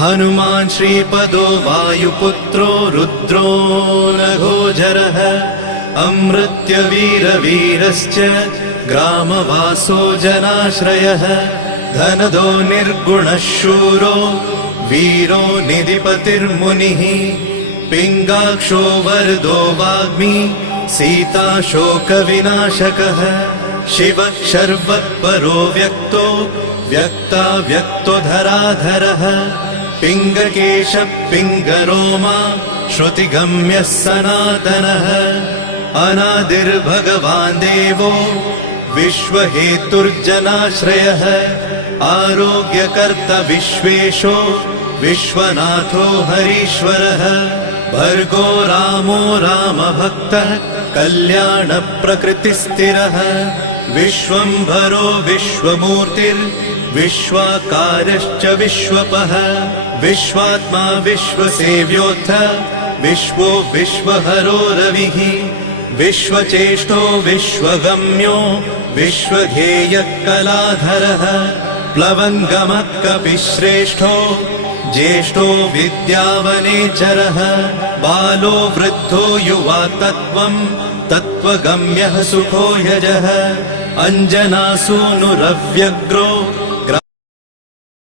हनुमान् श्रीपदो वायुपुत्रो रुद्रो नघोजरः अमृत्यवीरवीरश्च ग्रामवासो जनाश्रयः धनदो निर्गुणः शूरो वीरो निधिपतिर्मुनिः पिङ्गाक्षो वरदो वाग्मी सीताशोकविनाशकः शिवः शर्वत्परो व्यक्तो व्यक्तो धराधरः पिङ्गकेशः पिङ्गरोमा श्रुतिगम्यः सनातनः अनादिर्भगवान् देवो विश्वहेतुर्जनाश्रयः आरोग्यकर्ता विश्वेशो विश्वनाथो हरीश्वरः भर्गो रामो रामभक्तः कल्याणप्रकृतिस्थिरः विश्वम्भरो विश्वमूर्तिर्विश्वाकारश्च विश्वपः विश्वात्मा विश्वसेव्योऽथ विश्वो विश्वहरो रविः विश्वचेष्टो विश्वगम्यो विश्वध्येयः कलाधरः प्लवङ्गमः कपिश्रेष्ठो ज्येष्ठो विद्यावनेचरः बालो वृद्धो युवा तत्त्वगम्यः सुखो यजः अञ्जनासूनुरव्यग्रो